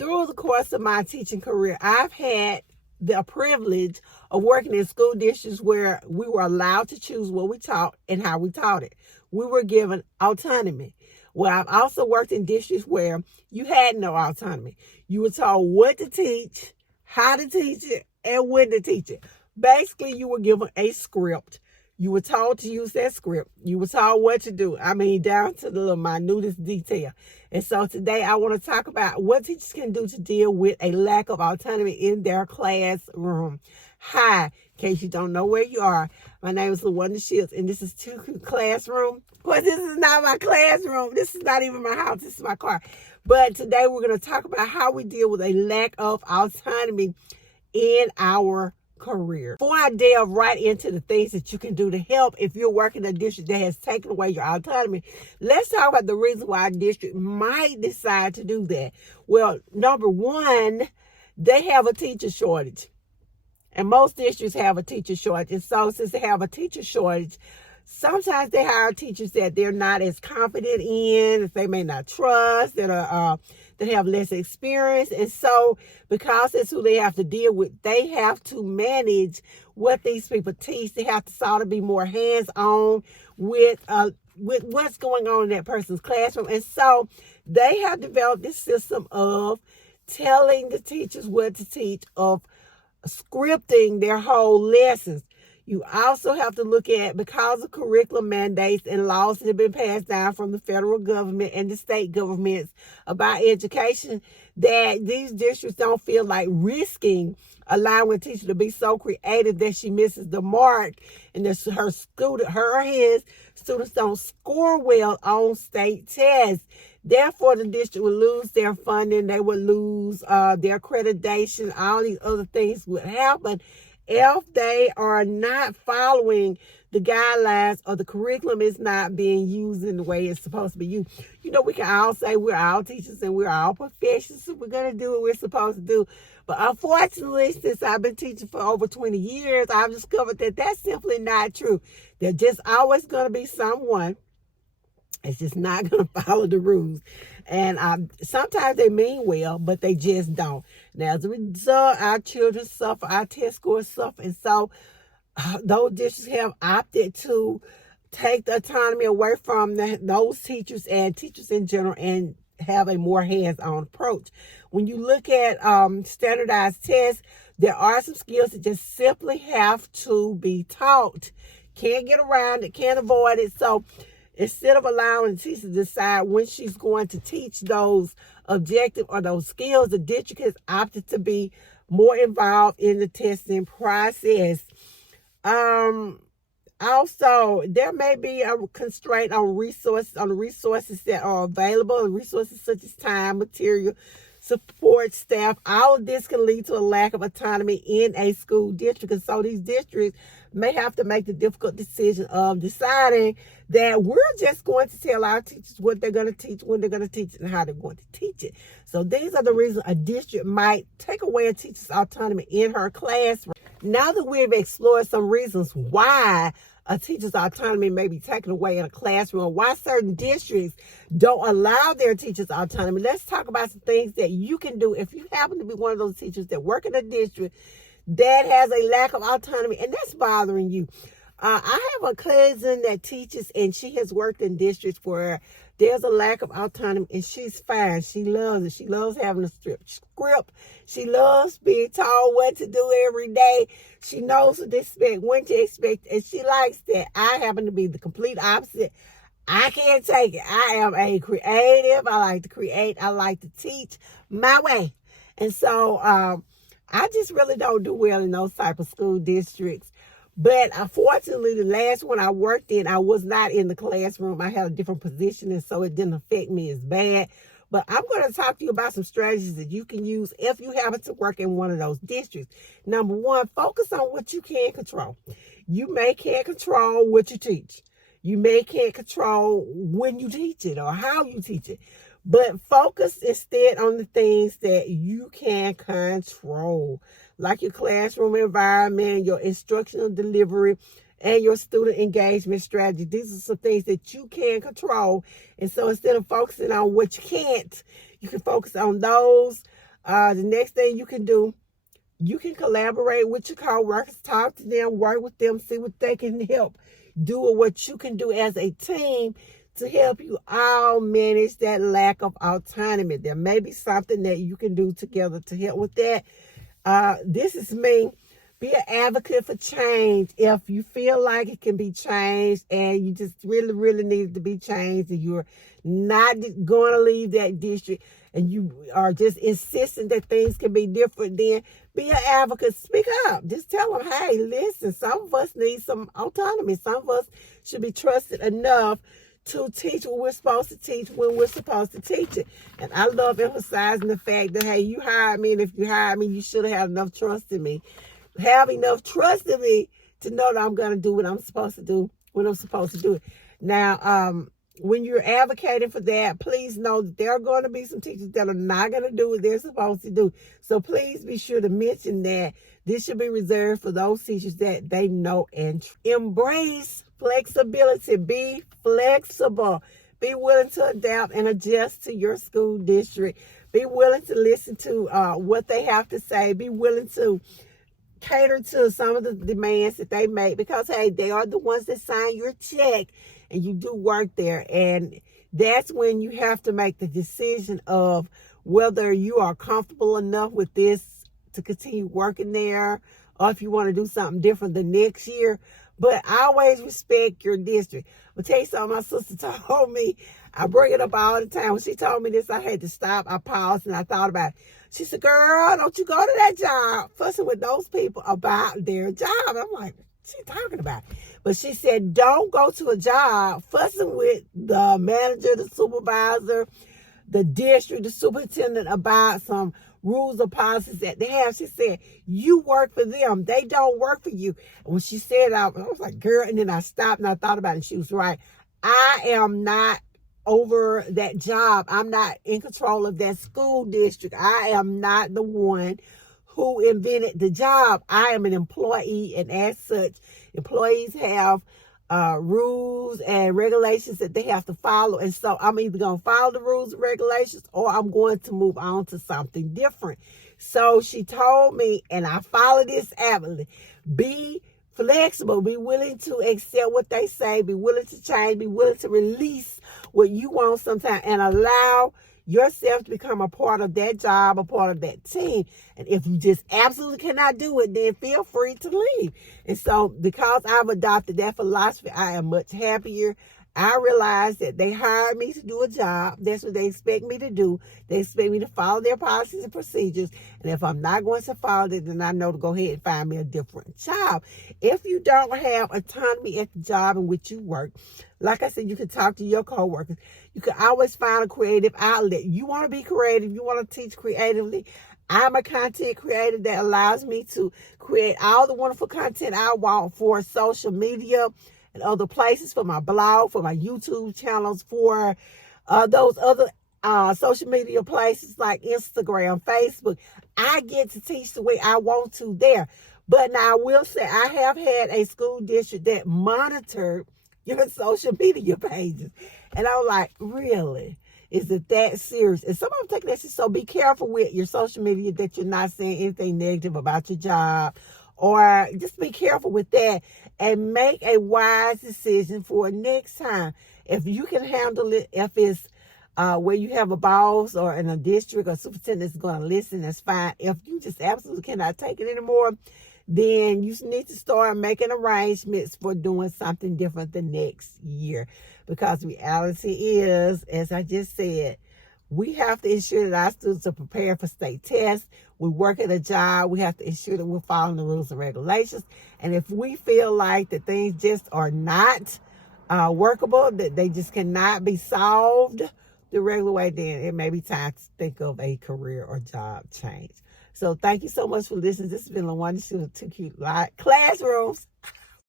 Through the course of my teaching career, I've had the privilege of working in school districts where we were allowed to choose what we taught and how we taught it. We were given autonomy. Well, I've also worked in districts where you had no autonomy. You were told what to teach, how to teach it, and when to teach it. Basically, you were given a script. You were told to use that script. You were told what to do. I mean, down to the minutest detail. And so today I want to talk about what teachers can do to deal with a lack of autonomy in their classroom. Hi, in case you don't know where you are, my name is LaWanda Shields, and this is Too Classroom. Of course, this is not my classroom. This is not even my house. This is my car. But today we're going to talk about how we deal with a lack of autonomy in our career. Before I delve right into the things that you can do to help if you're working in a district that has taken away your autonomy, let's talk about the reason why a district might decide to do that. Well, number one, they have a teacher shortage. And most districts have a teacher shortage. And so since they have a teacher shortage, sometimes they hire teachers that they're not as confident in, that they may not trust, that have less experience. And so because that's who they have to deal with, they have to manage what these people teach. They have to sort of be more hands-on with what's going on in that person's classroom. And so they have developed this system of telling the teachers what to teach, of scripting their whole lessons. You also have to look at, because of curriculum mandates and laws that have been passed down from the federal government and the state governments about education, that these districts don't feel like risking allowing a teacher to be so creative that she misses the mark and that his students don't score well on state tests. Therefore, the district would lose their funding, they would lose their accreditation, all these other things would happen if they are not following the guidelines, or the curriculum is not being used in the way it's supposed to be used. You know, we can all say we're all teachers and we're all professionals, so we're going to do what we're supposed to do. But unfortunately, since I've been teaching for over 20 years, I've discovered that that's simply not true. There's just always going to be someone it's just not going to follow the rules. And sometimes they mean well, but they just don't. Now, as a result, our children suffer, our test scores suffer. And so those districts have opted to take the autonomy away from those teachers and teachers in general and have a more hands-on approach. When you look at standardized tests, there are some skills that just simply have to be taught. Can't get around it, can't avoid it. So instead of allowing the teacher to decide when she's going to teach those objectives or those skills, the district has opted to be more involved in the testing process. Also, there may be a constraint on the resources that are available, resources such as time, material, support staff. All of this can lead to a lack of autonomy in a school district. And so these districts may have to make the difficult decision of deciding that we're just going to tell our teachers what they're going to teach, when they're going to teach it, and how they're going to teach it. So these are the reasons a district might take away a teacher's autonomy in her classroom. Now that we've explored some reasons why a teacher's autonomy may be taken away in a classroom, why certain districts don't allow their teachers autonomy, let's talk about some things that you can do if you happen to be one of those teachers that work in a district that has a lack of autonomy and that's bothering you. I have a cousin that teaches, and she has worked in districts where there's a lack of autonomy, and she's fine. She loves it. She loves having a script. She loves being told what to do every day. She knows what to expect, when to expect, and she likes that. I happen to be the complete opposite. I can't take it. I am a creative. I like to create. I like to teach my way. And so I just really don't do well in those type of school districts. But unfortunately, the last one I worked in, I was not in the classroom. I had a different position, and so it didn't affect me as bad. But I'm going to talk to you about some strategies that you can use if you happen to work in one of those districts. Number one, focus on what you can control. You may can't control what you teach. You may can't control when you teach it or how you teach it. But focus instead on the things that you can control, like your classroom environment, your instructional delivery, and your student engagement strategy. These are some things that you can control. And so instead of focusing on what you can't, you can focus on those The next thing you can do, you can collaborate with your coworkers, talk to them, work with them, see what they can help do or what you can do as a team to help you all manage that lack of autonomy. There may be something that you can do together to help with that. This is me. Be an advocate for change. If you feel like it can be changed and you just really, really need it to be changed and you're not going to leave that district and you are just insisting that things can be different, then be an advocate. Speak up. Just tell them, hey, listen, some of us need some autonomy. Some of us should be trusted enough to teach what we're supposed to teach when we're supposed to teach it. And I love emphasizing the fact that, hey, you hired me, and if you hired me, you should have enough trust in me. Have enough trust in me to know that I'm going to do what I'm supposed to do when I'm supposed to do it. Now, when you're advocating for that, please know that there are going to be some teachers that are not going to do what they're supposed to do. So please be sure to mention that this should be reserved for those teachers that they know and embrace flexibility. Be flexible. Be willing to adapt and adjust to your school district. Be willing to listen to what they have to say. Be willing to cater to some of the demands that they make, because hey, they are the ones that sign your check and you do work there. And that's when you have to make the decision of whether you are comfortable enough with this to continue working there, or if you want to do something different the next year. But always respect your district. I'll tell you something my sister told me. I bring it up all the time. When she told me this, I had to stop. I paused and I thought about it. She said, girl, don't you go to that job fussing with those people about their job. I'm like, what's she talking about? But she said, don't go to a job fussing with the manager, the supervisor, the district, the superintendent about some rules or policies that they have. She said, you work for them. They don't work for you. And when she said, I was like, girl, and then I stopped and I thought about it, and she was right. I am not over that job. I'm not in control of that school district. I am not the one who invented the job. I am an employee, and as such, employees have rules and regulations that they have to follow. And so I'm either going to follow the rules and regulations, or I'm going to move on to something different. So she told me, and I follow this avidly, be flexible, be willing to accept what they say, be willing to change, be willing to release what you want sometimes, and allow yourself to become a part of that job, a part of that team. And if you just absolutely cannot do it, then feel free to leave. And so because I've adopted that philosophy, I am much happier. I realize that they hired me to do a job. That's what they expect me to do. They expect me to follow their policies and procedures. And if I'm not going to follow it, then I know to go ahead and find me a different job. If you don't have autonomy at the job in which you work, like I said, you can talk to your coworkers. You can always find a creative outlet. You want to be creative. You want to teach creatively. I'm a content creator that allows me to create all the wonderful content I want for social media and other places, for my blog, for my YouTube channels, for those other social media places like Instagram, Facebook. I get to teach the way I want to there. But now I will say I have had a school district that monitored your social media pages. And I was like, really? Is it that serious? And some of them take that serious. So be careful with your social media that you're not saying anything negative about your job, or just be careful with that and make a wise decision for next time. If you can handle it, if it's where you have a boss or in a district or superintendent that's going to listen, that's fine. If you just absolutely cannot take it anymore, then you need to start making arrangements for doing something different the next year. Because reality is, as I just said, we have to ensure that our students are prepared for state tests. We work at a job. We have to ensure that we're following the rules and regulations. And if we feel like that things just are not workable, that they just cannot be solved the regular way, then it may be time to think of a career or job change. So thank you so much for listening. This has been LaWanda Shields, 2 Cute Classrooms.